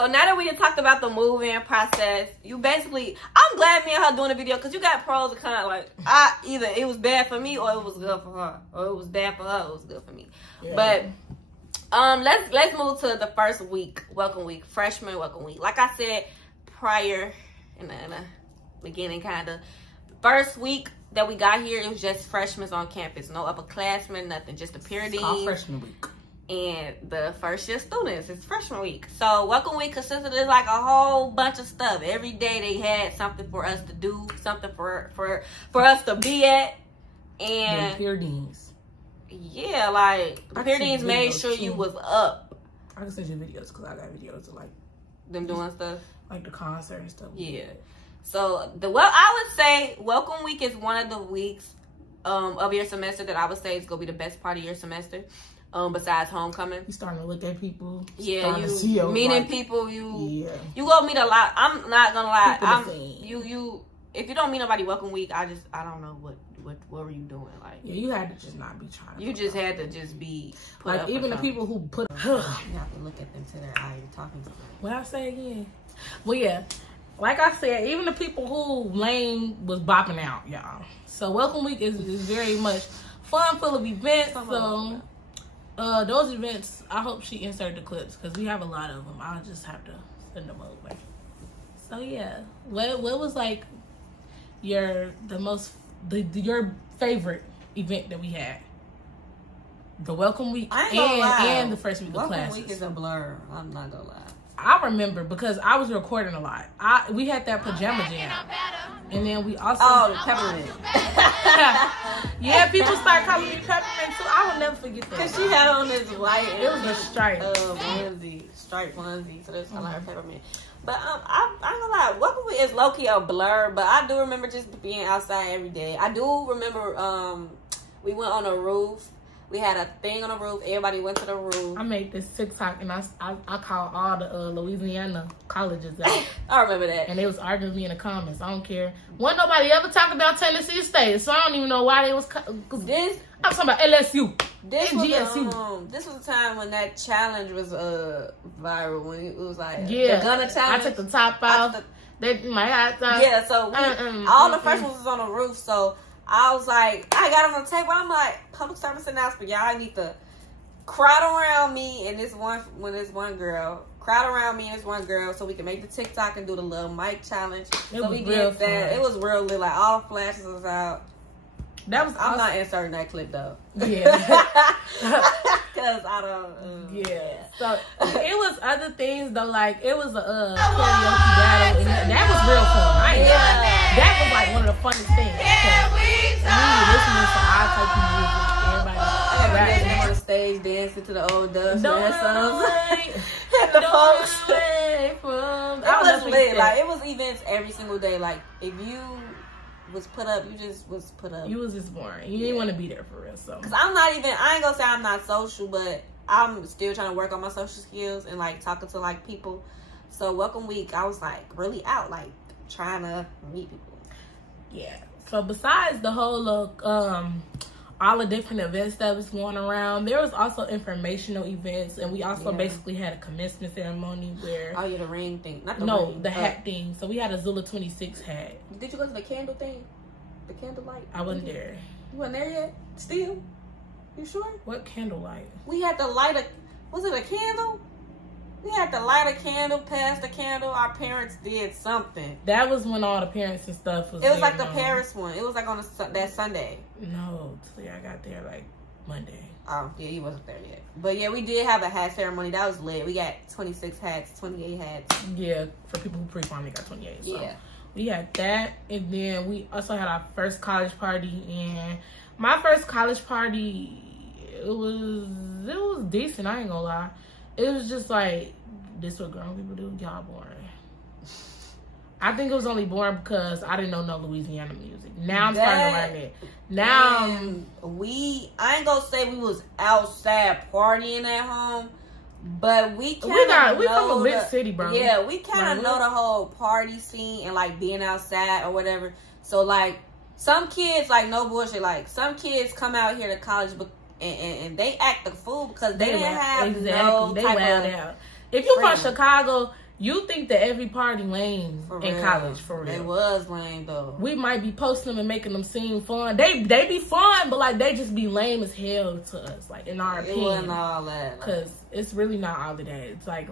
So now that we done talked about the moving process, you basically, I'm glad me and her doing a video because you got pros and cons. Like, either it was bad for me or it was good for her, or it was bad for her or it was good for me. Yeah. But let's move to the first week, welcome week, freshman welcome week. Like I said prior in the beginning, kind of first week that we got here, it was just freshmen on campus, no upperclassmen, nothing, just the pure deans. It's called freshman week. And the first year students, it's freshman week. So welcome week consisted of like a whole bunch of stuff. Every day they had something for us to do, something for us to be at. And peer deans. Yeah, like peer deans made sure you was up. I can send you videos because I got videos of like them doing stuff. Like the concert and stuff. Yeah. So I would say welcome week is one of the weeks of your semester that I would say is gonna be the best part of your semester. Besides homecoming, you starting to look at people. Yeah, you meeting people. You gonna meet a lot. I'm not gonna lie. You if you don't meet nobody welcome week, I don't know what were you doing? Like, yeah, you had to just not be trying. You just had to just be put like up even the people who put. You have to look at them to their eye and talking to them. What I say again? Well, yeah, like I said, even the people who lame was bopping out, y'all. So welcome week is very much fun, full of events. So. Those events, I hope she inserted the clips because we have a lot of them. I'll just have to send them over. So yeah, what was like your favorite event that we had? The welcome week and the first week of classes. Welcome week is a blur. I'm not gonna lie. I remember because I was recording a lot. We had that pajama jam, and then we also peppermint. Yeah, people start calling me peppermint too. I will never forget that. Cause she had on this white. It was a stripe onesie, so that's her peppermint. But I'm not gonna lie, welcome week is low key a blur. But I do remember just being outside every day. I do remember we went on a roof. We had a thing on the roof. Everybody went to the roof. I made this TikTok and I called all the Louisiana colleges out. I remember that. And they was arguing with me in the comments. I don't care. Wasn't nobody ever talking about Tennessee State, so I don't even know why they was. I'm talking about LSU. This was a time when that challenge was viral. When it was like the Gunner challenge. I took the top off. Yeah, so all the freshmen was on the roof, so. I was like, I got on the table. I'm like, public service announcement. Y'all need to crowd around me and this one girl. Crowd around me and this one girl so we can make the TikTok and do the little mic challenge. So we did that. It was real lit. Like all flashes was out. I'm not inserting that clip though. Yeah. Cause I don't. Yeah. So it was other things though. Like it was a karaoke battle. And that was real fun. That was like one of the funniest things. We listening to our type of music. Everybody. I got dancing on the stage, dancing to the old Dust songs. And the folks. It was lit. Like it was events every single day. Like if you was put up, you just was put up. You was just boring. You didn't want to be there for real. So. Cause I ain't gonna say I'm not social, but I'm still trying to work on my social skills and like talking to like people. So welcome week, I was like really out, like trying to meet people. Yeah. So besides the whole all the different events that was going around, there was also informational events, and we also basically had a commencement ceremony where the ring thing, the hat thing. So we had a XULA 26 hat. Did you go to the candle thing? The candlelight? I wasn't there. You wasn't there yet? Still? You sure? What candlelight? We had to light was it a candle? We had to light a candle, pass the candle. Our parents did something. That was when all the parents and stuff was. It was like the Paris one. It was like on that Sunday. No, I got there like Monday. Oh yeah, he wasn't there yet. But yeah, we did have a hat ceremony. That was lit. We got 26 hats, 28 hats. Yeah, for people who pre-farm, we got 28. So. Yeah. We had that, and then we also had our first college party. And my first college party, it was decent. I ain't gonna lie. It was just like, this what grown people do? Y'all boring. I think it was only boring because I didn't know no Louisiana music. Now I'm starting to learn it. Now I ain't gonna say we was outside partying at home, but we from a big city, bro. Yeah, we kind of know the whole party scene and like being outside or whatever. So like some kids, like no bullshit, like some kids come out here to college, and they act the fool because they didn't have no type of. If you from Chicago, You think that every party lame in college, for real. They was lame, though. We might be posting them and making them seem fun. They be fun, but, like, they just be lame as hell to us, like, in our opinion. It wasn't all that. Because it's really not all of that. It's like...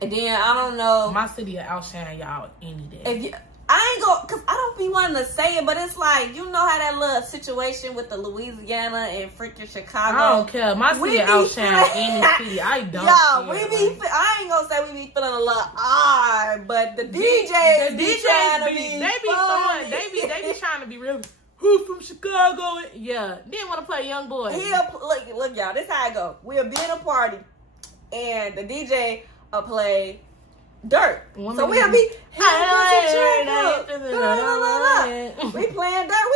And then, I don't know... My city will outshine y'all any day. If you, I ain't go... Because I don't be wanting to say it, but it's like, you know how that little situation with the Louisiana and freaking Chicago... I don't care. My city outshine any city. I don't care. I ain't gonna say we be feeling a little odd, but the DJs be trying to be funny. They be trying to be real... Who's from Chicago? Yeah. Didn't want to play Young Boy. Look, y'all. This how it go. We'll be in a party, and the DJ will play Dirt. So we'll be... We playing Dirt. They playing Dirt.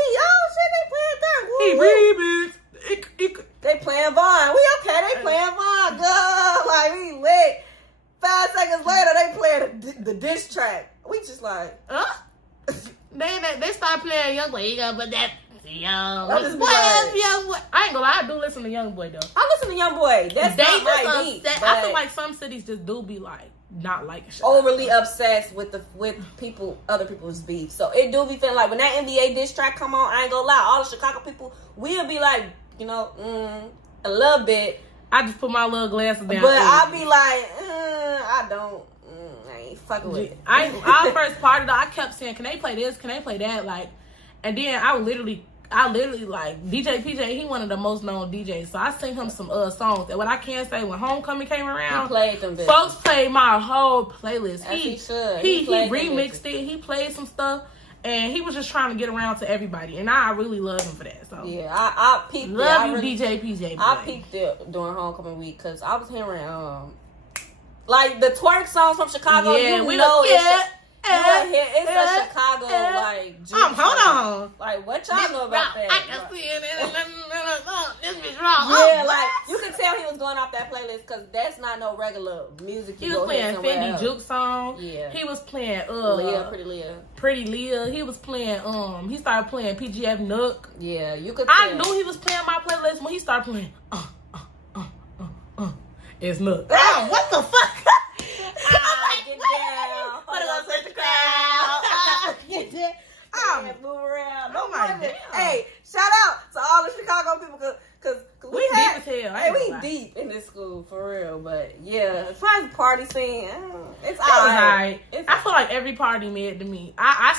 He remix. They playing Vaughn. We okay. They playing Vaughn. Good. Like, we lit. 5 seconds later, they playing the diss track. We just like... They start playing Young Boy. You gonna put that Young Boy. Young Boy? I ain't gonna lie, I do listen to Young Boy though. I listen to Young Boy. That's not my beat. I feel like some cities just do be like not liking shit. Overly obsessed with other people's beef. So it do be feeling like when that NBA diss track come on, I ain't gonna lie, all the Chicago people we'll be like, you know, a little bit. I just put my little glasses down. But I be like, I don't. Fucking with it. Our first party though, I kept saying, can they play this? Can they play that? Like, and then I literally like DJ PJ. He one of the most known DJs, so I sing him some songs. And what I can say, when Homecoming came around, he played them. Folks played my whole playlist. He remixed it. He played some stuff, and he was just trying to get around to everybody. And I really love him for that. So yeah, I peaked. DJ PJ. I peaked it during Homecoming week because I was hearing like the twerk songs from Chicago. Yeah, it's a Chicago like. Hold on. Like what y'all know about that? I can see it. This bitch wrong. Yeah, like you can tell he was going off that playlist because that's not no regular music. He was playing Fendi Juke song. Yeah. He was playing Pretty Leah. He was playing he started playing PGF Nook. Yeah, you could. I knew he was playing my playlist when he started playing. It's Nook. What the fuck? Get down. Wanna go search the crowd. Get down. Move around. Oh my God. Hey, shout out to all the Chicago people because we deep as hell. We deep in this school for real. But yeah, as far as the party scene, it's all right. I feel like every party made to me. I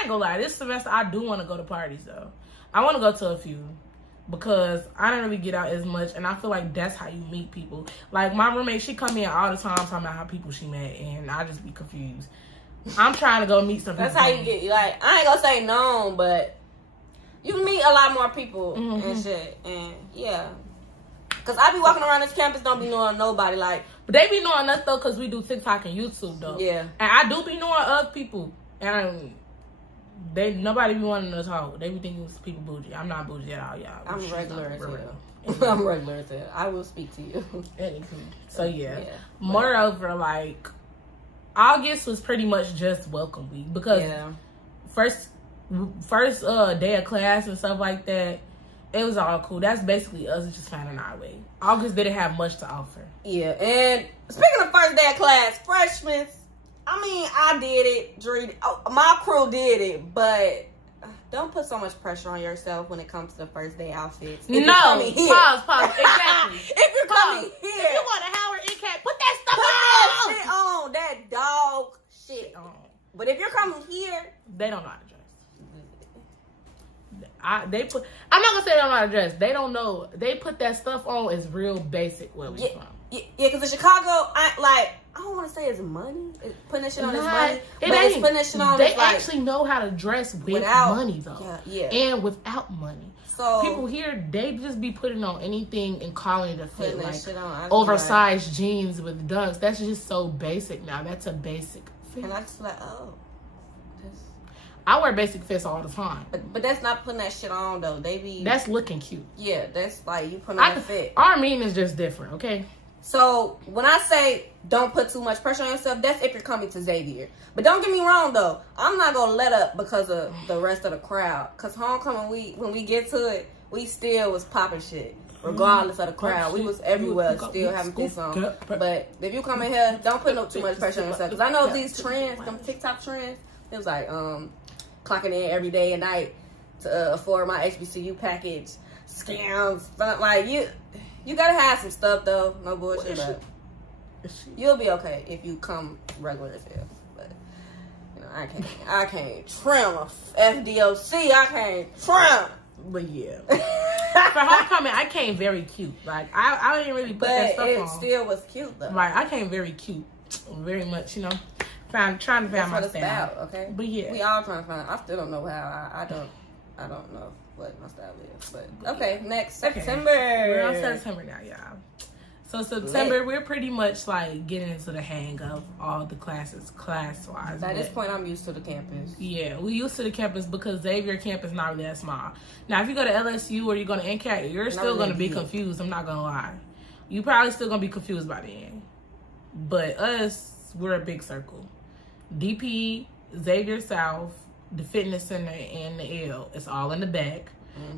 ain't gonna lie. This semester I do want to go to parties though. I want to go to a few. Because I didn't really get out as much, and I feel like that's how you meet people. Like, my roommate, she come in all the time talking about how people she met, and I just be confused. I'm trying to go meet some people. That's how you get, like, I ain't gonna say known, but you meet a lot more people and shit, and yeah. Because I be walking around this campus, don't be knowing nobody, like. But they be knowing us, though, because we do TikTok and YouTube, though. Yeah. And I do be knowing of people, and nobody be wanting to talk. They be thinking people bougie. I'm not bougie at all, y'all. I'm regular as hell. I'm regular as hell. I will speak to you. Anywho. So yeah. Moreover, like August was pretty much just welcome week because first day of class and stuff like that, it was all cool. That's basically us just finding our way. August didn't have much to offer. Yeah, and speaking of first day of class, freshmen. I mean, I did it. My crew did it, but don't put so much pressure on yourself when it comes to the first day outfits. Pause. Exactly. If you're coming here. If you want a Howard Cap, put that stuff on. Put that shit on. That dog shit on. But if you're coming here. They don't know how to dress. I'm not going to say they don't know how to dress. They don't know. They put that stuff on as real basic where we from. Yeah, because in Chicago, I don't want to say it's money. Putting that shit on is money. It's putting that shit on. They actually know how to dress without money, though. Yeah. And without money. So people here, they just be putting on anything and calling it a fit. Like oversized jeans with dunks. That's just so basic now. That's a basic fit. And I just like, I wear basic fits all the time. But that's not putting that shit on, though. That's looking cute. Yeah, that's like you putting on a fit. Our meaning is just different, okay? So, when I say don't put too much pressure on yourself, that's if you're coming to Xavier. But don't get me wrong, though. I'm not going to let up because of the rest of the crowd. Because homecoming week, when we get to it, we still was popping shit. regardless of the crowd. We was everywhere still having this on. But if you come in here, don't put too much pressure on yourself. Because I know these trends, them TikTok trends, it was like clocking in every day and night to afford my HBCU package, scams, like you gotta have some stuff though. No bullshit, but you'll be okay if you come regular as hell. But you know, I can't trim a FDOC. I can't trim. But yeah, for homecoming, I came very cute. Like I didn't really put that stuff on. But it still was cute though. Like I came very cute, very much. You know, trying to find my style. Okay, but yeah, we all trying to find. I still don't know how. I don't know what my style is. But okay, next September. We're on September now, y'all. So September, we're pretty much like getting into the hang of all the classes, class-wise. At this point, I'm used to the campus. Yeah, we used to the campus because Xavier campus not really that small. Now, if you go to LSU or you're going to NCAT, you're still going to be confused. I'm not going to lie. You probably still going to be confused by the end. But us, we're a big circle. DP, Xavier South, the fitness center, and the L. It's all in the back.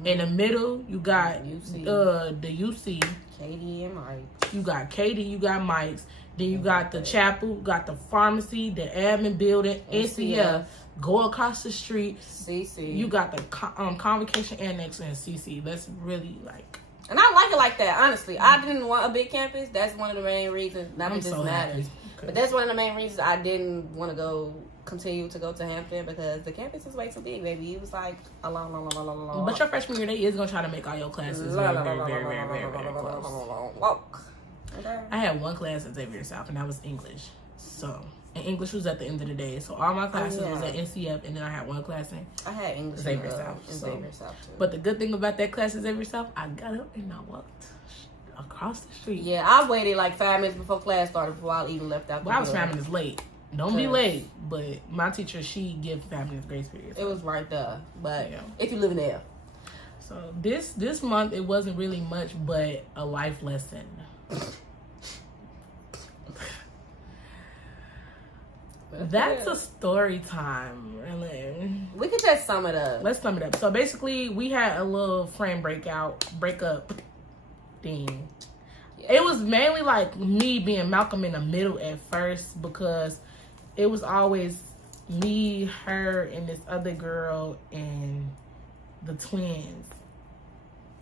In the middle, you got the UC. Katie and Mike. You got Katie, you got Mike's. Then you got the chapel, got the pharmacy, the admin building, NCF. Go across the street. CC. You got the convocation annex and CC. That's really like. And I like it like that, honestly. I didn't want a big campus. That's one of the main reasons. Not that this matters. But that's one of the main reasons I didn't want to continue to go to Hampton, because the campus is way too big, baby. It was like a long. But your freshman year, they is gonna try to make all your classes very close. Okay. I had one class at Xavier South, and that was English. So, and English was at the end of the day. So all my classes was at NCF, and then I had one class in. I had English Xavier South. Xavier South too. But the good thing about that class at Xavier South, I got up and I walked across the street. Yeah, I waited like 5 minutes before class started before I even left out. Well, I was 5 minutes late. Don't be late, but my teacher, she gives 5 minutes grace period. So. It was right there, but if you live in there. So this month, it wasn't really much, but a life lesson. That's a story time, really. We could just sum it up. Let's sum it up. So basically, we had a little friend breakup thing. Yeah. It was mainly like me being Malcolm in the middle at first, because it was always me, her, and this other girl, and the twins.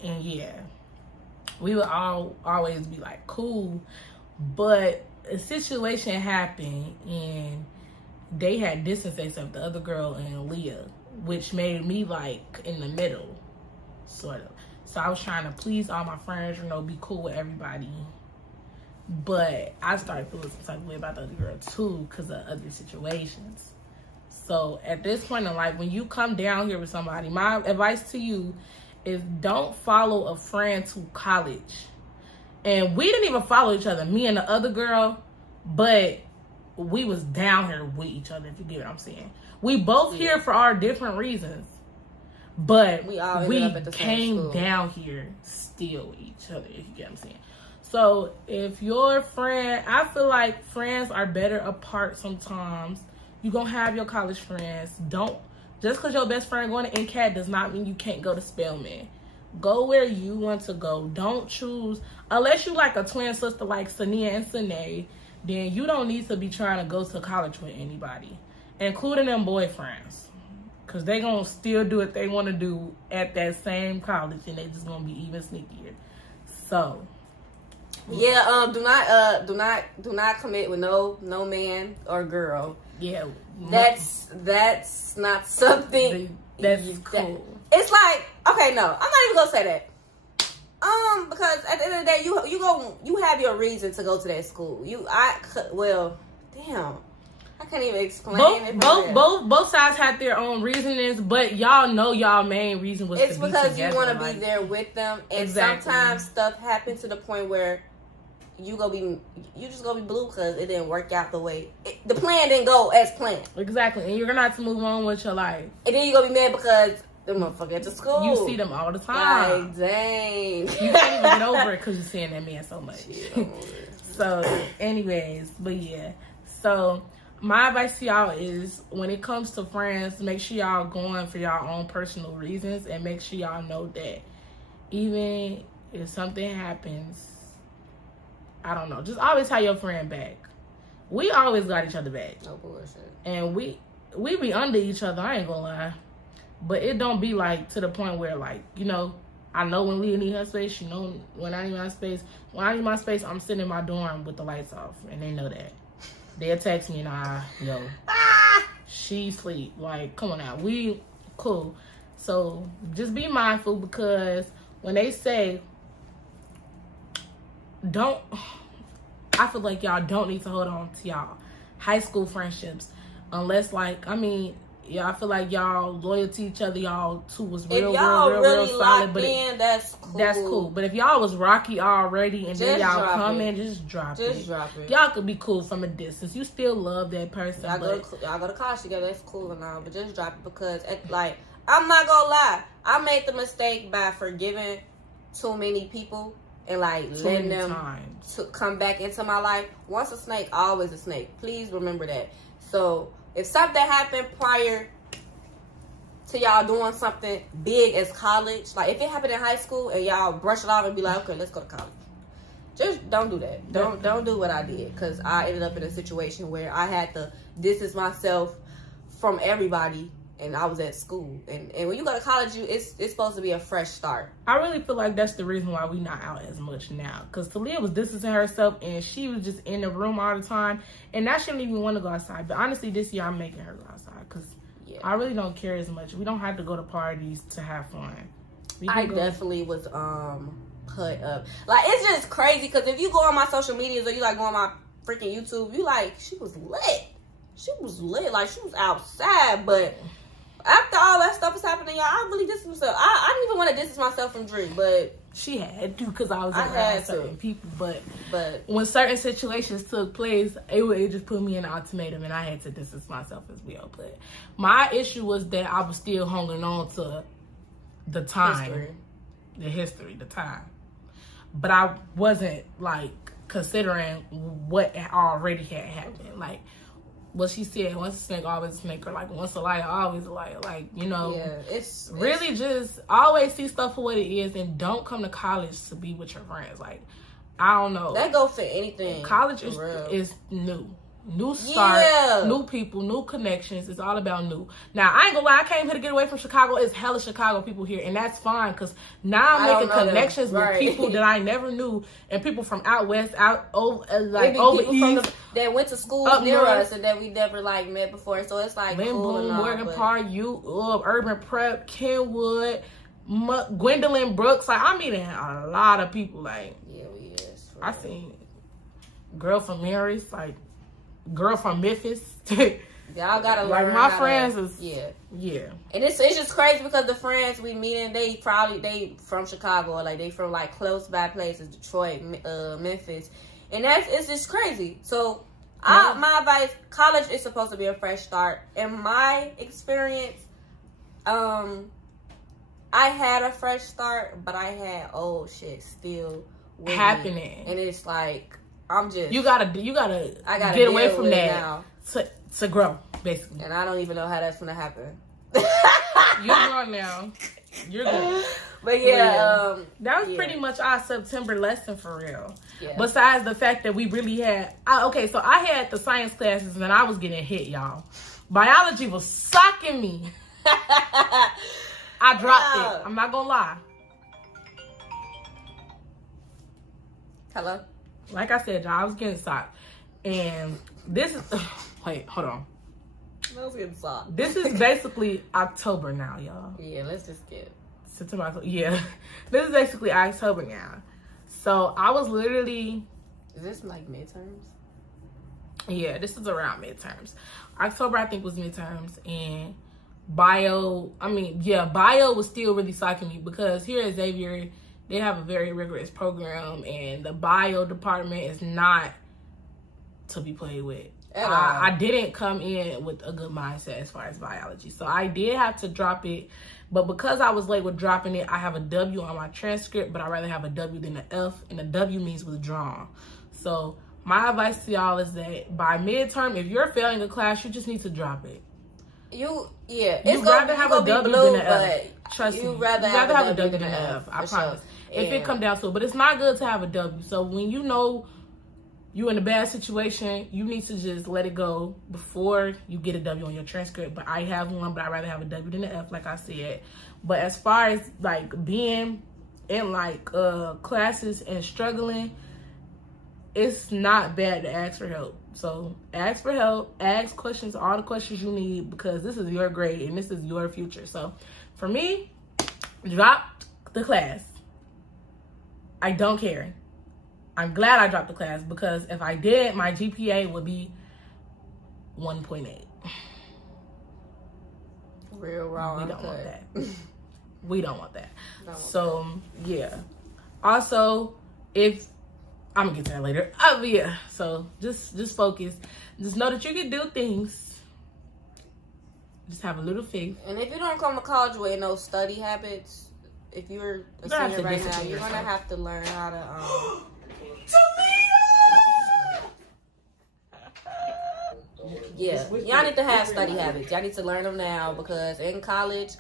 And yeah, we would always be like cool, but a situation happened and they had distanced themselves, the other girl and Leah, which made me like in the middle, sort of. So I was trying to please all my friends, you know, be cool with everybody. But I started feeling some type of way about the other girl too, because of other situations. So at this point in life, when you come down here with somebody, my advice to you is don't follow a friend to college. And we didn't even follow each other, me and the other girl, but we was down here with each other, if you get what I'm saying. We both here for our different reasons, but we came down here still with each other, if you get what I'm saying. So if your friend, I feel like friends are better apart sometimes. You're going to have your college friends. Just because your best friend going to NCAT does not mean you can't go to Spelman. Go where you want to go. Don't choose, unless you like a twin sister like Sania and Sine, then you don't need to be trying to go to college with anybody, including them boyfriends. Because they going to still do what they want to do at that same college, and they just going to be even sneakier. So... yeah, do not commit with no man or girl. Yeah, that's not something that's cool. It's like, okay, no, I'm not even gonna say that. Because at the end of the day, you have your reason to go to that school. I can't even explain both sides had their own reasonings, but y'all know y'all main reason was it's because you want to be there with them, and sometimes stuff happens to the point where you just gonna be blue because it didn't work out the way the plan didn't go as planned. Exactly, and you're gonna have to move on with your life. And then you're gonna be mad because the motherfucker at the school. You see them all the time. Like, dang. You can't even get over it because you're seeing that man so much. So, anyways, but yeah. So, my advice to y'all is when it comes to friends, make sure y'all going for y'all own personal reasons, and make sure y'all know that even if something happens, I don't know, just always have your friend back. We always got each other back. No bullshit. And we be under each other, I ain't gonna lie. But it don't be like to the point where, like, you know, I know when Leah need her space, you know when I need my space. When I need my space, I'm sitting in my dorm with the lights off, and they know that. They'll text me and yo, she sleep. Like, come on now, we cool. So just be mindful, because when they say I feel like y'all don't need to hold on to y'all high school friendships unless, like, I mean, yeah, I feel like y'all loyal to each other. Y'all two was real solid. But that's cool. That's cool. But if y'all was rocky already and then y'all come in, just drop it. Just drop it. Y'all could be cool from a distance. You still love that person. Y'all go to college together. That's cool and all. But just drop it, because, like, I'm not gonna lie. I made the mistake by forgiving too many people and, like, letting them come back into my life. Once a snake, always a snake. Please remember that. So if something happened prior to y'all doing something big as college, like if it happened in high school and y'all brush it off and be like, okay, let's go to college, just don't do that. Don't do what I did, because I ended up in a situation where I had to distance myself from everybody, and I was at school. And when you go to college, it's supposed to be a fresh start. I really feel like that's the reason why we not out as much now. Because Talia was distancing herself, and she was just in the room all the time. And I shouldn't even want to go outside. But honestly, this year I'm making her go outside, because I really don't care as much. We don't have to go to parties to have fun. I definitely was put up. Like, it's just crazy, because if you go on my social medias or you like go on my freaking YouTube, you like, she was lit. She was lit. Like, she was outside. But after all that stuff is happening, y'all, I really distanced myself. I didn't even want to distance myself from Drew, but she had to, because I was around certain people. But when certain situations took place, it just put me in an ultimatum, and I had to distance myself as well. But my issue was that I was still hanging on to the time, the time. But I wasn't, like, considering what already had happened. Like, what she said, once a snake, always a snake, or like once a liar, always a liar. Like, you know, it's really just always see stuff for what it is, and don't come to college to be with your friends. Like, I don't know. That go for anything. College is new start, new people, new connections. It's all about new. Now, I ain't gonna lie, I came here to get away from Chicago. It's hella Chicago people here, and that's fine, because now I'm making connections with people that I never knew, and people from out west, over east, that went to school near us and that we never, like, met before. So it's like Bloom, Morgan Park, Urban Prep, Kenwood, Gwendolyn Brooks. Like, I'm meeting a lot of people. Like, I seen girl from Mary's, like, girl from Memphis. Y'all gotta learn. Like, my friends is and it's just crazy, because the friends we meet, and they from Chicago, or like they from like close by places, Detroit, Memphis, and it's just crazy. So my advice: college is supposed to be a fresh start. In my experience, I had a fresh start, but I had old shit still happening, and it's like, you gotta get away from that now to grow, basically. And I don't even know how that's gonna happen. You're grown now. You're good. But that was pretty much our September lesson for real. Yeah. Besides the fact that we really had, so I had the science classes and I was getting hit, y'all. Biology was sucking me. I dropped it. I'm not gonna lie. Hello? Like I said, y'all, I was getting socked. And this is... wait, hold on. I was getting socked. This is basically October now, y'all. Yeah, let's just get... September, October. Yeah. This is basically October now. So, I was literally... Is this like midterms? Yeah, this is around midterms. October, I think, was midterms. And bio was still really sucking me, because here at Xavier, they have a very rigorous program, and the bio department is not to be played with. I didn't come in with a good mindset as far as biology, so I did have to drop it. But because I was late with dropping it, I have a W on my transcript, but I'd rather have a W than an F, and a W means withdrawn. So my advice to y'all is that by midterm, if you're failing a class, you just need to drop it. It's rather have a W than an F. Trust me. You rather have a W than an F. I promise. if it come down to it. But it's not good to have a W. So when you know you in a bad situation, you need to just let it go before you get a W on your transcript. But I have one, but I'd rather have a W than an F, like I said. But as far as like being in like classes and struggling, it's not bad to ask for help. So ask for help, ask questions, all the questions you need, because this is your grade and this is your future. So for me, dropped the class. I don't care. I'm glad I dropped the class, because if I did, my GPA would be 1.8. Real raw. We don't want that. We don't want that. So yeah. Also, if I'm gonna get to that later. Oh yeah. So just focus. Just know that you can do things. Just have a little faith. And if you don't come to college with no study habits, if you're a senior right now, you're gonna have to learn how to yeah, y'all need to have study habits. Y'all need to learn them now, because in college,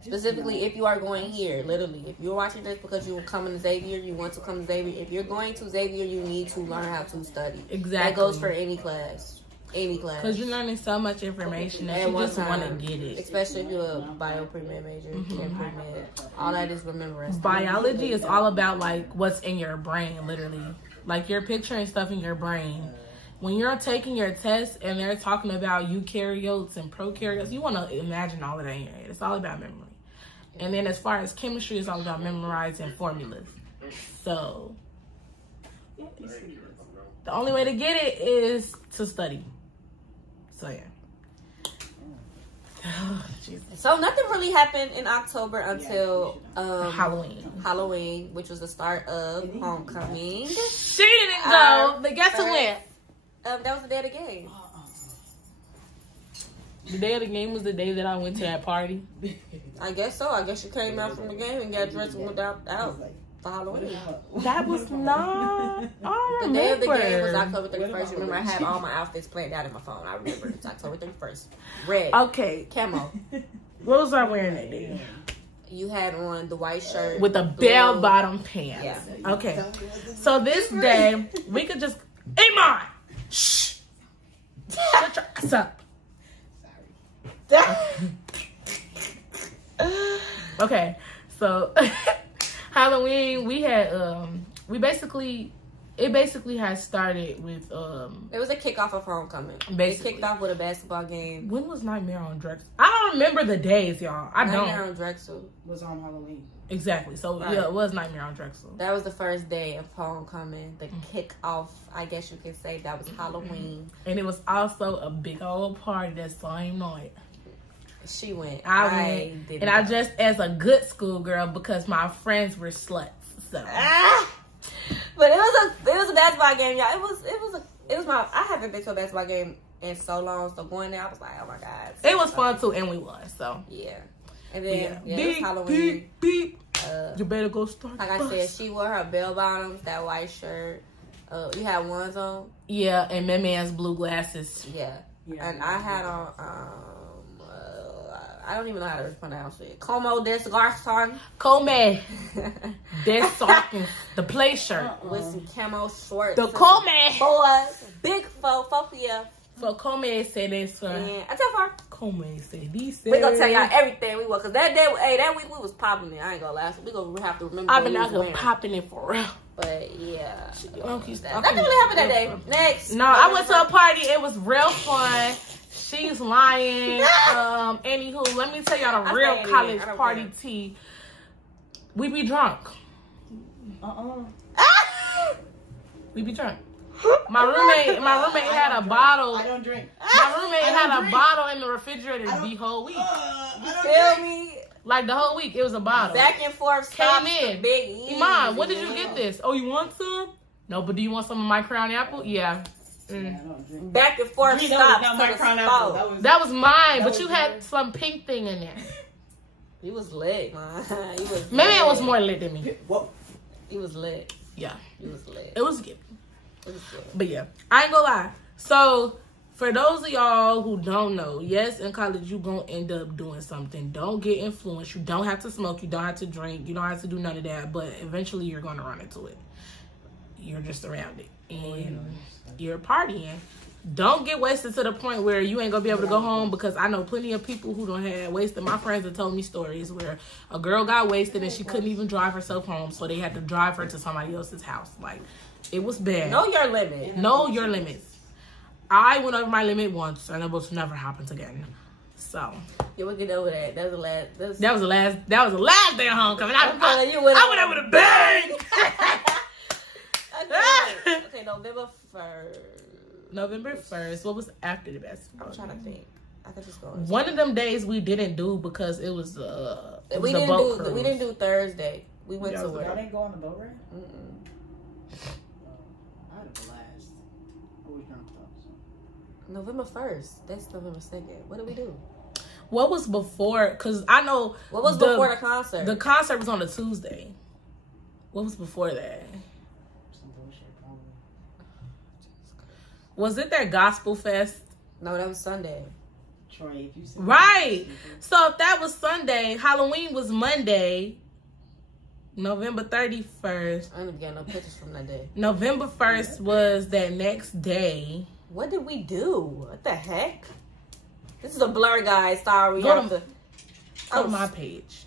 specifically if you are going here, literally, if you're watching this because you were coming to Xavier, you want to come to Xavier. If you're going to Xavier, you need to learn how to study. Exactly. That goes for any class. Any class. Because you're learning so much information that you just want to get it. Especially if you're a bio pre-med major, and pre-med. All that is remembrance. Biology is all about like what's in your brain, literally. Like you're picturing stuff in your brain. When you're taking your test and they're talking about eukaryotes and prokaryotes, you want to imagine all of that in your head. It's all about memory. And then as far as chemistry, it's all about memorizing formulas. So the only way to get it is to study. So yeah. Oh, so nothing really happened in October until Halloween, which was the start of homecoming. She didn't go, but guess who went? That was the day of the game. The day of the game was the day that I went to that party. I guess so. I guess you came out from the game and got dressed and went out for Halloween. That was not. The day of the game was October 31st. Remember, I had all my outfits planned out in my phone. I remember it's October 31st. Red. Okay. Camo. What was I wearing that day? You had on the white shirt with the bell-bottom pants. Yeah. Okay. So this day we could just. Iman. Shh. Shut your ass up. Okay, so Halloween we had it basically has started with it was a kickoff of homecoming. Basically. It kicked off with a basketball game. When was Nightmare on Drexel? I don't remember the days, y'all. Nightmare on Drexel was on Halloween. Exactly. So yeah, it was Nightmare on Drexel. That was the first day of homecoming. The kickoff, I guess you could say, that was Halloween. And it was also a big old party that same night. She went. I went. And I dressed as a good schoolgirl because my friends were sluts. So. But it was a basketball game, y'all. It was my. I haven't been to a basketball game in so long. So going there, I was like, oh my god. It was fun too, and we won. So yeah. And then it was Halloween. Beep. You better go start. Like I said, she wore her bell bottoms, that white shirt. You had ones on. Yeah, and my man's blue glasses. Yeah. And I had on. I don't even know how to pronounce it. Como des Garçons. Como des Garçons. The play shirt. With some camo shorts. The Como. Boys. Big yeah. So Como said this. I tell her. Como said this. We gonna tell y'all everything we was. Cause that day, that week we was popping it. I ain't gonna lie. So we gonna have to remember. I've been out here popping it for real. But yeah. Nothing really happened that day. Next. No, I went to a party. It was real fun. She's lying. Anywho, let me tell y'all the real college party tea. We be drunk. We be drunk. My roommate had a bottle. I don't drink. My roommate had a bottle in the refrigerator the whole week. You feel me? Like the whole week, it was a bottle. Back and forth. Came in. Big Iman, when did you get this? Oh, you want some? No, but do you want some of my Crown Apple? Yeah. Back and forth stops. That was mine, but you had some pink thing in there. He was lit, man. Maybe it was more lit than me. He was lit. Yeah. He was lit. It was good. But yeah, I ain't gonna lie. So For those of y'all who don't know, yes, in college you gonna end up doing something. Don't get influenced. You don't have to smoke. You don't have to drink. You don't have to do none of that. But eventually you're gonna run into it. You're just around it. And you're partying. Don't get wasted to the point where you ain't gonna be able to go home, because I know plenty of people who don't have wasted. My friends have told me stories where a girl got wasted and she couldn't even drive herself home, so they had to drive her to somebody else's house. Like, it was bad. Know your limit. Know your limits. I went over my limit once, and it will never happen again. So yeah, we'll get over that. That was the last day of homecoming. I went over the bang. Okay, November 1st. November 1st. What was after the basketball? I'm trying to think. I could just go. One of them days we didn't do because it was we didn't do Thursday. We went to work. Y'all didn't go on the boat ride? I had a blast. Always drunk though. November 1st. That's November 2nd. What did we do? What was before? Because I know. What was before the concert? The concert was on a Tuesday. What was before that? Was it that gospel fest? No, that was Sunday. Troy, if you said right. So if that was Sunday, Halloween was Monday, November 31st. I didn't get no pictures from that day. November 1st was that next day. What did we do? What the heck? This is a blur, guys. Sorry. Go to my page.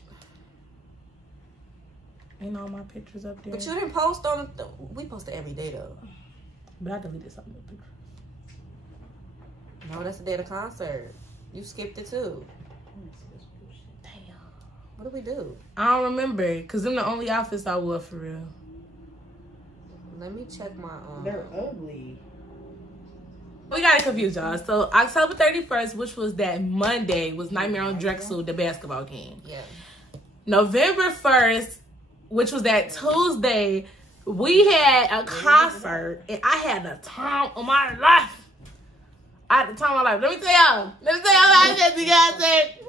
Ain't all my pictures up there. But you didn't post on... We posted every day, though. But I deleted some of the pictures. No, that's the day of the concert. You skipped it too. Damn. What did we do? I don't remember, because them the only outfits I wore for real. Let me check my... They're ugly. We got it confused, y'all. So October 31st, which was that Monday, was Nightmare on Drexel, the basketball game. Yeah. November 1st, which was that Tuesday, we had a concert, and I had the time of my life. I had the time of my life. Let me tell y'all what I did, you guys said.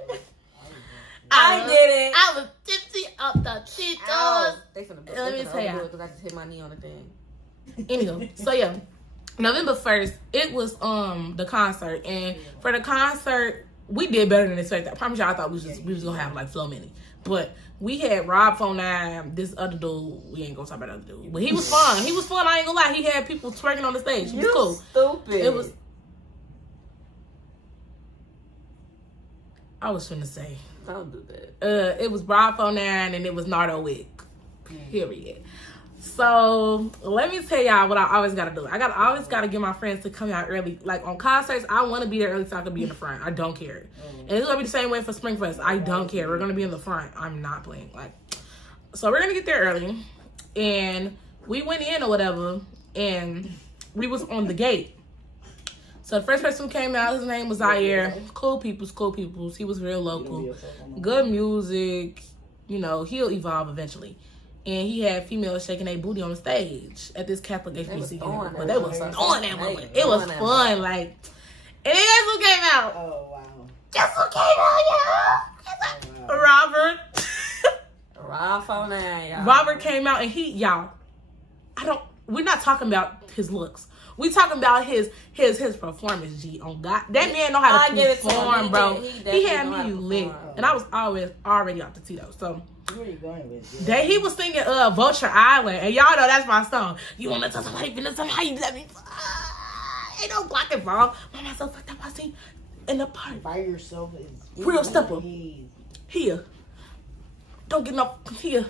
I did it. I was tipsy up the Cheetos. Let me tell y'all, because I just hit my knee on the thing. Anywho, so yeah, November 1st, it was the concert, and for the concert, we did better than expected. I promise y'all, I thought we was gonna have like Flow Mini, but we had Rob 49, this other dude. We ain't gonna talk about the other dude, but he was fun. He was fun. I ain't gonna lie. He had people twerking on the stage. He was cool. Stupid. It was. I was finna say. Don't do that. It was Rob 49 and it was Nardo Wick. Period. So let me tell y'all what I always gotta do. I always gotta get my friends to come out early. Like on concerts, I want to be there early so I can be in the front. I don't care. And it's gonna be the same way for Springfest. I don't care. We're gonna be in the front. I'm not playing. So we're gonna get there early, and we went in or whatever, and we was on the gate. So the first person who came out, his name was Zaire. Cool peoples. He was real local. Good music. You know, he'll evolve eventually. And he had females shaking their booty on the stage at this Catholic HBCU. But they was throwing that moment. It was fun. Like, and then guess who came out? Oh, wow. Guess who came out, y'all? Robert. Rob 49, y'all. Robert came out and we're not talking about his looks. We talking about his performance, G. On God, that man know how to perform, bro. He had me lit, and I was already off the Tito. So where are you going with? that he was singing Vulture Island, and y'all know that's my song. You wanna tell somebody, how you let me? Ain't no block and fall. Mama, so fucked up. I seen in the park. By yourself is real stepper. Here. Don't get no here.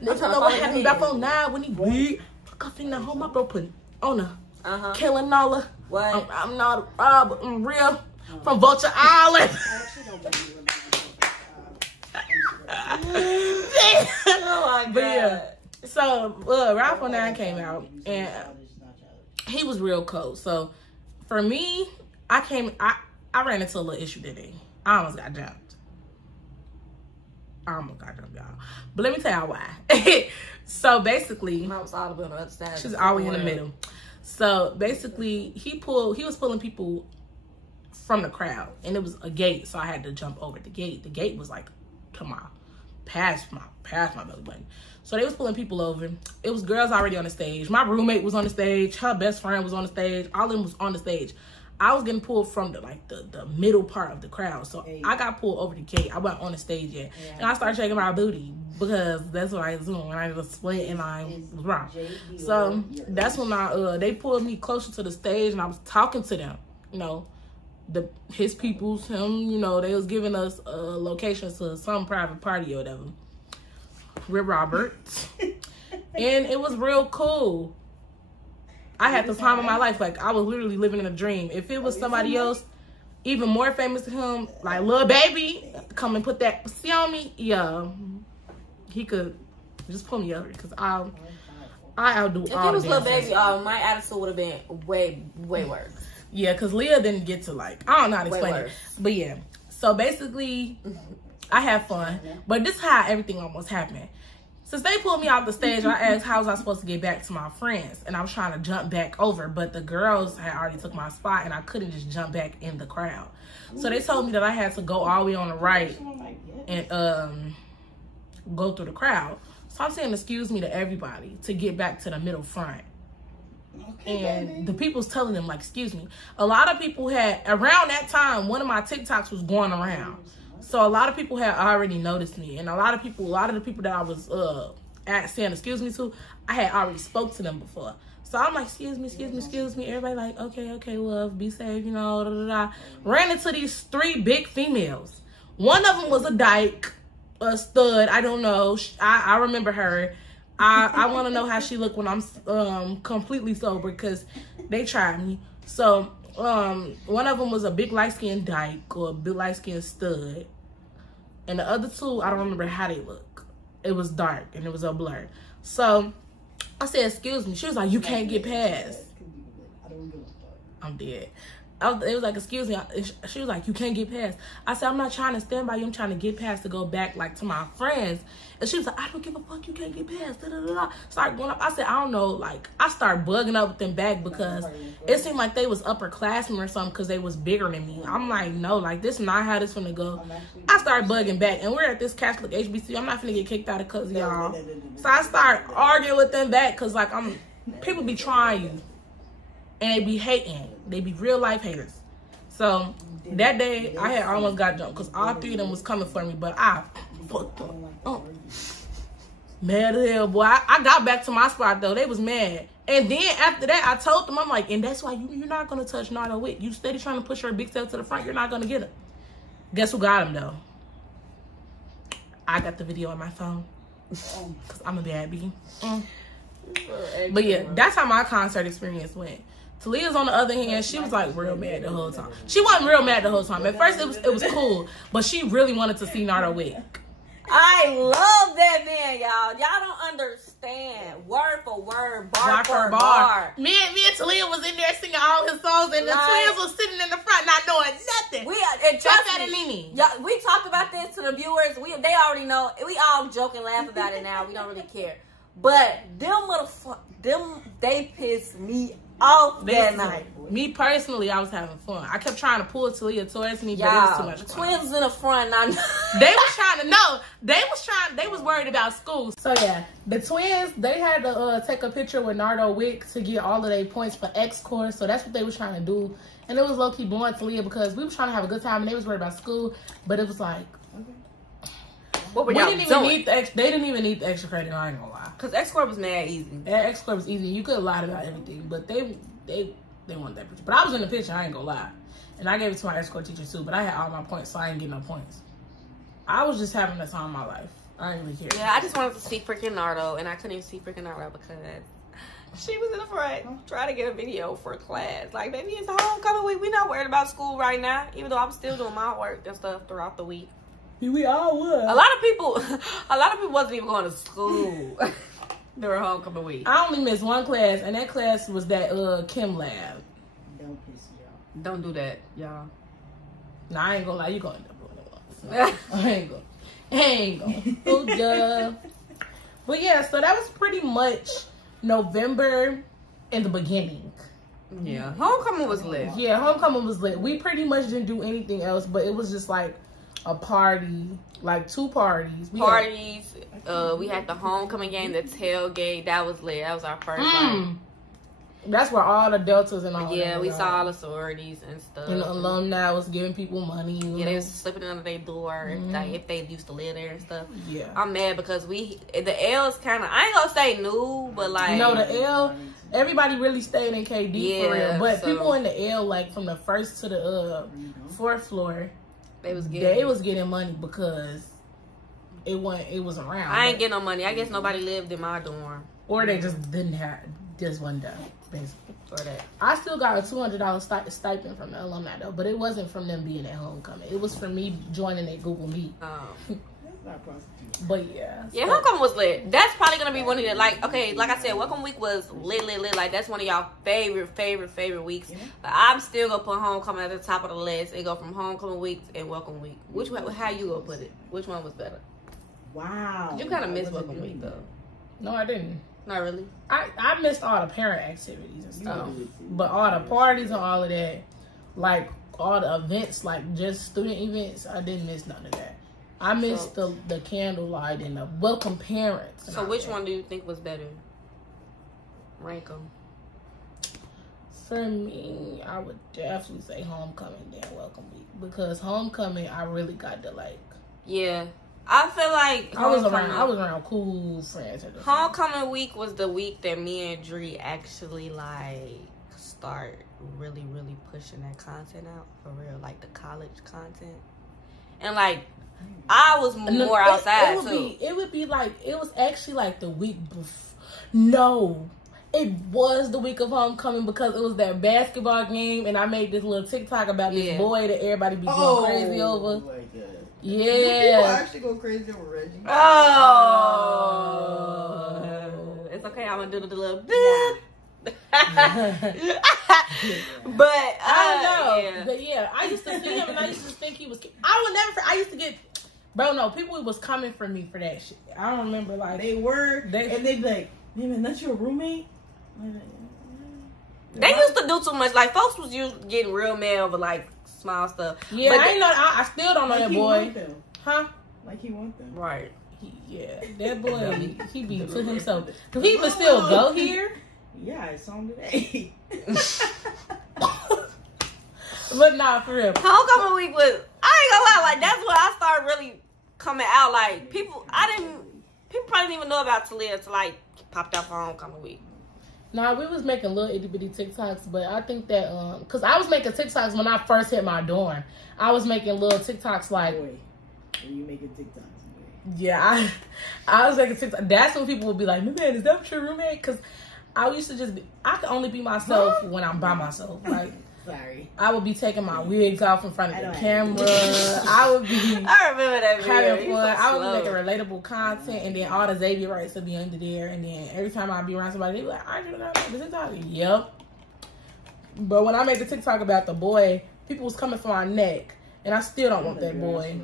Never know what happened back on 9 when he weed. Fuck off in the home, my bro put it on her. Killing all her. What? I'm not a robber. I'm real. From Vulture Island. Oh my God. Yeah. So Ralph 09 came out and he was real cold. So for me, I ran into a little issue today. I almost got jumped. y'all. But let me tell y'all why. So basically, I was all on the other side. She's always in the middle. So basically, he was pulling people from the crowd, and it was a gate, so I had to jump over the gate. The gate was like, come on, past my belly button. So they was pulling people over. It was girls already on the stage. My roommate was on the stage. Her best friend was on the stage. All of them was on the stage. I was getting pulled from the middle part of the crowd. So I got pulled over the gate. I wasn't on the stage yet. Yeah. And I started shaking my booty because that's what I was doing when I was split and I was wrong. So that's when they pulled me closer to the stage and I was talking to them. You know, his peoples, him, you know, they was giving us locations to some private party or whatever. With Robert. And it was real cool. I had the time of my life. Like, I was literally living in a dream. If it was somebody else, even more famous than him, like Lil Baby, come and put that pussy on me, yeah, he could just pull me over because I outdo all. If it was Lil Baby, my attitude would have been way worse. Yeah, because Leah didn't get to, like, I don't know how to explain it. But yeah, so basically, I had fun. But this is how everything almost happened. Since they pulled me off the stage, I asked how was I supposed to get back to my friends. And I was trying to jump back over, but the girls had already took my spot and I couldn't just jump back in the crowd. So they told me that I had to go all the way on the right and go through the crowd. So I'm saying excuse me to everybody to get back to the middle front. And the people's telling them, like, excuse me. A lot of people had, around that time, one of my TikToks was going around. So a lot of people had already noticed me. And a lot of the people that I was saying excuse me to, I had already spoke to them before. So I'm like, excuse me. Everybody like, okay, love, be safe, you know, da, da, da. Ran into these 3 big females. One of them was a dyke, a stud, I don't know. I remember her. I want to know how she looked when I'm completely sober because they tried me. So one of them was a big light-skinned dyke or a big light-skinned stud. And the other 2, I don't remember how they look. It was dark and it was a blur. So I said, excuse me. She was like, you can't get past. I'm dead. It was like, excuse me. She was like, you can't get past. I said, I'm not trying to stand by you. I'm trying to get past to go back, like, to my friends. And she was like, I don't give a fuck. You can't get past. Da, da, da, da. Started going up. I said, I don't know. Like, I started bugging up with them back because it seemed like they was upperclassmen or something because they was bigger than me. I'm like, no, like, this is not how this finna go. I started bugging back. And we're at this Catholic HBC. I'm not finna get kicked out of because of y'all. So I started arguing with them back because, like, people be trying you. And they be hating. They be real life haters. So that day, I had almost got jumped because all 3 of them was coming for me, but I fucked up. Mad as hell, boy. I got back to my spot, though. They was mad. And then after that, I told them, I'm like, and that's why you're not going to touch Nardo Wick. You steady trying to push her big self to the front. You're not going to get her. Guess who got him, though? I got the video on my phone because I'm a bad bee. But yeah, that's how my concert experience went. Talia's on the other hand, she was like real mad the whole time. She wasn't real mad the whole time. At first it was cool, but she really wanted to see Nardo Wick. I love that man, y'all. Y'all don't understand. Word for word, bar for bar. Me and Talia was in there singing all his songs, and the twins was sitting in the front not knowing nothing. We talked about this to the viewers. They already know. We all joke and laugh about it now. We don't really care. But they pissed me off that night. Me personally, I was having fun. I kept trying to pull Talia towards me, but it was too much fun. The twins in the front. They was trying to know. They was worried about school. So yeah, the twins, they had to take a picture with Nardo Wick to get all of their points for X course. So that's what they was trying to do. And it was low-key blowing Talia because we was trying to have a good time and they was worried about school. But it was like, what were y'all doing? They didn't even need the extra credit, I ain't gonna lie. Because X-Corp was mad easy. That X-Corp was easy. You could have lied about everything. But they wanted that picture. But I was in the picture, I ain't gonna lie. And I gave it to my X-Corp teacher too. But I had all my points, so I ain't get no points. I was just having the time of my life. I didn't really care. Yeah, I just wanted to see freaking Nardo. And I couldn't even see freaking Nardo because she was in the front trying to get a video for class. Like, baby, it's a homecoming week. We're not worried about school right now. Even though I'm still doing my work and stuff throughout the week. We all would. A lot of people wasn't even going to school during homecoming week. I only missed one class, and that class was that chem lab. Don't piss me off. Don't do that, y'all. Nah, I ain't gonna lie. You gonna end up doing it. So I ain't gonna. Oh, duh. But yeah, so that was pretty much November in the beginning. Yeah, homecoming was lit. Yeah, homecoming was lit. We pretty much didn't do anything else, but it was just like a party, like 2 parties. We had the homecoming game, the tailgate. That was lit. That was our first one. That's where all the deltas and all that. Yeah, we saw all the sororities and stuff. And the alumni was giving people money. Yeah, they was slipping it under their door if they used to live there and stuff. Yeah. I'm mad because the L's kind of, I ain't gonna say new, but like. No, the L, everybody really stayed in KD for real. But people in the L, like from the first to the fourth floor, they was getting money because it was around. I ain't getting no money. I guess nobody lived in my dorm. Or they just didn't have this one done, basically. For that. I still got a $200 stipend from the alumni though, but it wasn't from them being at homecoming. It was from me joining that Google Meet. But yeah. Yeah, homecoming was lit. That's probably gonna be one of the like I said, welcome week was lit. Like that's one of y'all favorite weeks. Yeah. But I'm still gonna put homecoming at the top of the list. It go from homecoming week and welcome week. How you gonna put it? Which one was better? Wow. You kind of missed welcome week though. No, I didn't. Not really. I missed all the parent activities and stuff. But all the parties and all of that, like all the events, like just student events, I didn't miss none of that. I missed the candlelight and the welcome parents. So which one do you think was better? Rank them. For me, I would definitely say homecoming then welcome week. Because homecoming, I really got to like. Yeah. I feel like I was around cool friends. Homecoming week was the week that me and Dree actually like start really pushing that content out for real, like the college content, and like I was more outside too. It would be like it was actually like the week before. No, it was the week of homecoming because it was that basketball game, and I made this little TikTok about this boy that everybody be going crazy over. Yeah. People actually go crazy over Reggie. Oh. It's okay. I'm going to do the little bit. But, I don't know. Yeah. But yeah, I used to see him and I used to think he was, I used to get, bro, no, people was coming for me for that shit. I don't remember, like. They were, and they'd be like, hey man, that's your roommate? They used to do too much. Like, folks was getting real mad over, like, small stuff. Yeah, but I still don't know that boy. Huh? Like he want them. Right. That boy, he be to himself. Do he even still go here? Yeah, I saw him today. But nah, for real. Homecoming week was, I ain't gonna lie, like that's when I started really coming out. Like people probably didn't even know about Talia till like popped out for homecoming week. Nah, we was making little itty bitty TikToks, but I think that cause I was making TikToks when I first hit my dorm. I was making little TikToks like. Boy, are you making TikToks? Yeah, I was making TikToks. That's when people would be like, "Man, is that your roommate?" Cause I used to just I could only be myself when I'm by myself. Like. Sorry. I would be taking my wigs off in front of the camera. I would be I remember that video. having fun. I would be making relatable content, and then all the Xavier rights would be under there. And then every time I'd be around somebody, they'd be like, "Aren't you gonna make the TikTok?" Yep. But when I made the TikTok about the boy, people was coming for my neck, and I still don't want that boy.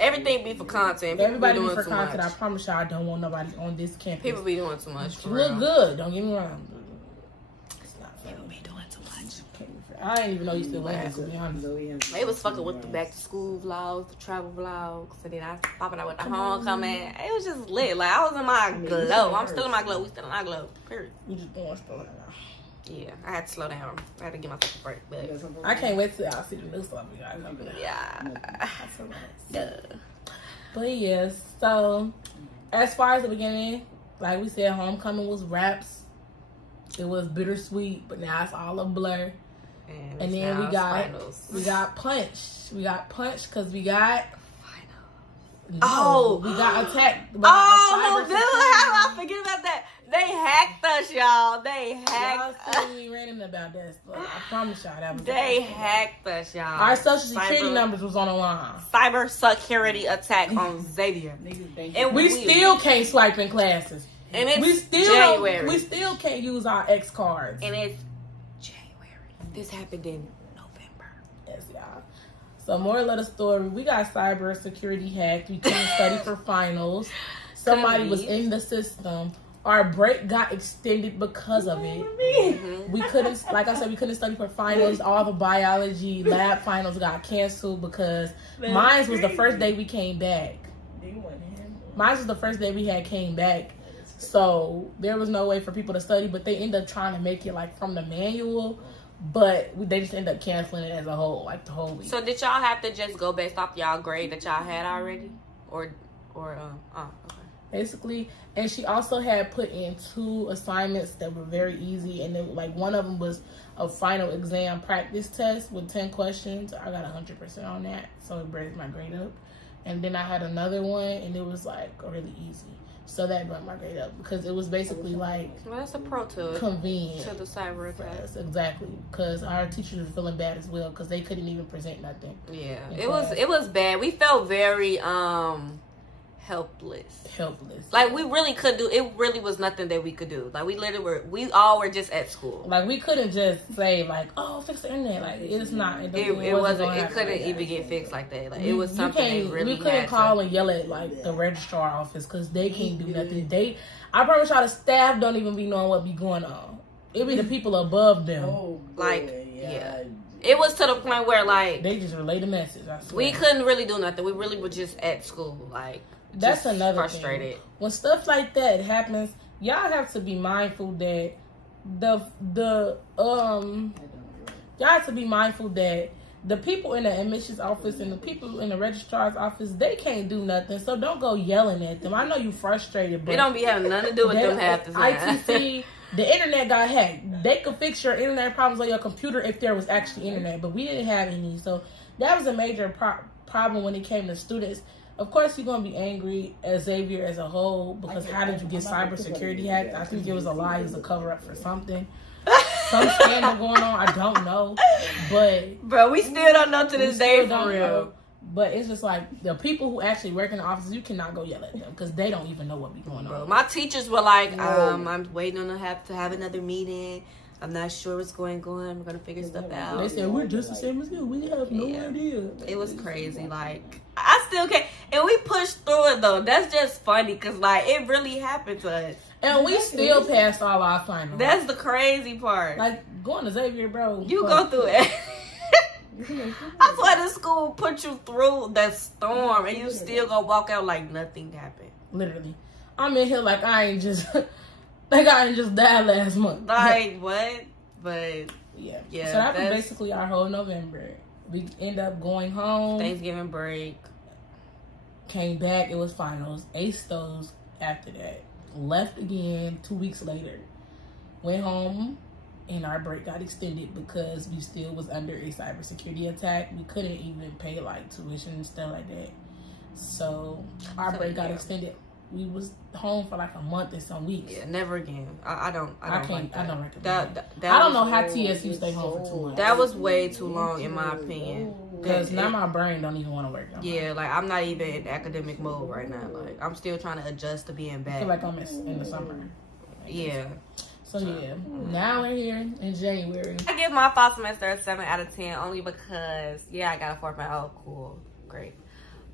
Everything be for content. People Everybody be for too content. much. I promise y'all, I don't want nobody on this campus. People be doing too much. For look real. good. Don't get me wrong. It's not fun. People be doing too much. I didn't even know you still laugh, to be honest. They was fucking with the back to school vlogs, the travel vlogs, and then I popping out with the homecoming. It was just lit. Like I was in my glow. I'm still in my glow. We still in our glow. Period. We just going slow down. Yeah, I had to slow down. I had to give myself a break. But I can't wait till y'all see the new stuff we got coming out. Yeah. But yeah, so as far as the beginning, like we said, homecoming was raps. It was bittersweet, but now it's all a blur. And then we got punch. We got punch because we got we got attacked. How do I forget about that? They hacked us, y'all. They hacked us. We ranting about that, but I promise y'all that was. They hacked us, y'all. Our social security numbers was on the line. Cyber security attack on Xavier, and we still can't swipe in classes. And it's January. We still can't use our X cards. And it's January. This happened in November. Yes, y'all. So moral of the story, we got cyber security hacked. We couldn't study for finals. Somebody was in the system. Our break got extended because of it. Mm-hmm. We couldn't, like I said, we couldn't study for finals. All the biology lab finals got canceled because mine was the first day we came back. Mine was the first day we came back. So there was no way for people to study, but they end up trying to make it like from the manual, but they just end up canceling it as a whole, like the whole week. So did y'all have to just go based off y'all grade that y'all had already, okay. Basically, and she also had put in 2 assignments that were very easy, and then like one of them was a final exam practice test with 10 questions. I got 100% on that, so it raised my grade up. And then I had another one, and it was like really easy, so that brought my grade up because it was basically like, well, that's a pro to it. Convenient to the cyber attack. Exactly, because our teachers were feeling bad as well because they couldn't even present nothing. Yeah, it was bad. We felt very helpless. Like we really could do. It really was nothing that we could do. Like we all were just at school. Like we couldn't just say like, oh, fix the internet. Like it's not. It couldn't even get fixed like that. Like it was something they really. We couldn't call and yell at like the registrar office because they can't do nothing. I promise y'all, the staff don't even be knowing what be going on. It be the people above them. Oh, like yeah. It was to the point where like they just relay the message. I swear. We couldn't really do nothing. We really were just at school. Like that's another frustrated thing. When stuff like that happens, y'all have to be mindful that y'all have to be mindful that the people in the admissions office and the people in the registrar's office, they can't do nothing. So don't go yelling at them. I know you frustrated, but they don't be having nothing to do with them half the time. ITC, the internet got hacked. They could fix your internet problems on your computer if there was actually internet, but we didn't have any. So that was a major problem when it came to students. Of course, you're going to be angry at Xavier as a whole because how did you get cybersecurity hacked? I think it was a lie. It was a cover-up for something. Some scandal going on. I don't know. But bro, we still don't know to this day for real. Know. But it's just like the people who actually work in the offices, you cannot go yell at them because they don't even know what be going on. My teachers were like, I'm waiting on to have another meeting. I'm not sure what's going on. We're going to figure stuff out. They said, we're just the same as you. We have no idea. It was crazy. Like, I still can't. And we pushed through it, though. That's just funny because, like, it really happened to us. And we still passed all our finals. That's the crazy part. Like, going to Xavier, bro. You go through it. That's why the school put you through the storm and you still go walk out like nothing happened. Literally. I'm in here like I ain't just... Like I just died last month. Like what? But yeah. So that was basically our whole November. We end up going home. Thanksgiving break. Came back. It was finals. Aced those after that. Left again 2 weeks later. Went home, and our break got extended because we still was under a cybersecurity attack. We couldn't even pay like tuition and stuff like that. So our break got extended. We was home for like a month and some weeks. Yeah, never again. I don't recommend that. I don't know how TSU stay home for 2 months. That was way too long in my opinion. Because now my brain don't even want to work. Like I'm not even in academic mode right now. Like I'm still trying to adjust to being back. I feel like I'm in the summer. Yeah. So yeah, now we're here in January. I give my fall semester a 7 out of 10 only because I got a 4.0. Oh, cool, great.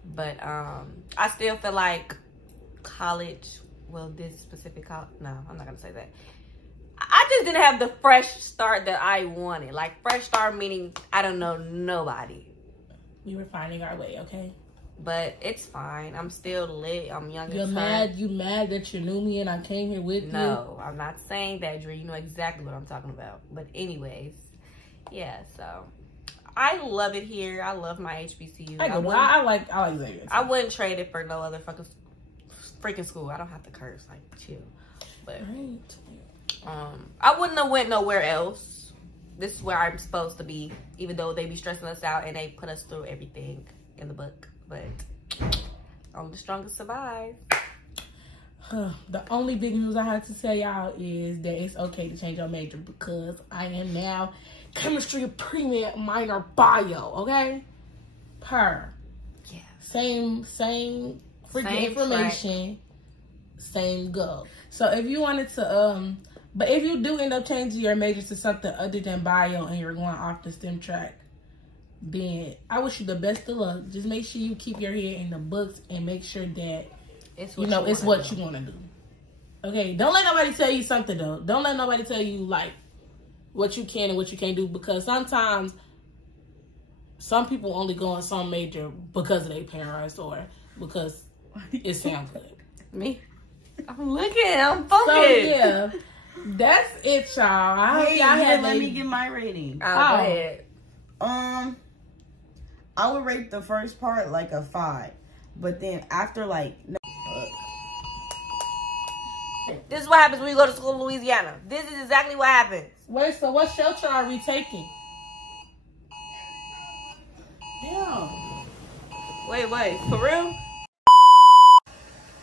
But I still feel like college, this specific college, no, I'm not gonna say that. I just didn't have the fresh start that I wanted. Like fresh start meaning I don't know nobody. We were finding our way, okay? But it's fine. I'm still lit. I'm young and fun. You mad that you knew me and I came here with you? No, I'm not saying that, Dre. You know exactly what I'm talking about. But anyways, yeah, so I love it here. I love my HBCU. I like Xavier. I wouldn't trade it for no other freaking school. I don't have to curse, like chill. But I wouldn't have went nowhere else. This is where I'm supposed to be, even though they be stressing us out and they put us through everything in the book. But only the strongest survive. The only big news I have to tell y'all is that it's okay to change your major because I am now chemistry pre-med minor bio, okay? Yeah. Same freaking information, same go. So if you wanted to, but if you do end up changing your major to something other than bio and you're going off the STEM track, then I wish you the best of luck. Just make sure you keep your head in the books and make sure that it's what you want to do. Okay, don't let nobody tell you something though. Don't let nobody tell you like what you can and what you can't do because sometimes some people only go in some major because of their parents or because it sounds good. Me? I'm looking. I'm focused. So yeah, that's it, y'all. I hope y'all had. Let me get my rating. Go ahead. I would rate the first part like a 5, but then after like This is what happens when you go to school in Louisiana. This is exactly what happens. Wait, so what shelter are we taking? yeah. Wait, for real?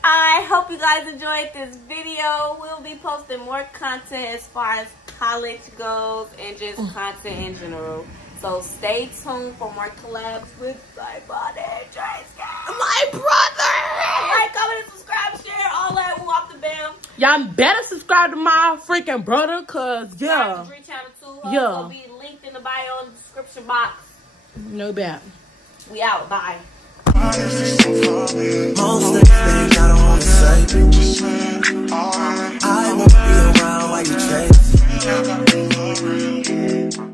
I hope you guys enjoyed this video. We'll be posting more content as far as college goes and just content in general. So stay tuned for more collabs with my brother, my brother. Like, comment, and subscribe, share, all that. Off the bam. Y'all better subscribe to my freaking brother, cause yeah, Subscribe to channel 2. Yeah. It'll be linked in the bio in the description box. no doubt. We out. Bye. Most of the things I don't want to say. I won't be around while you chase.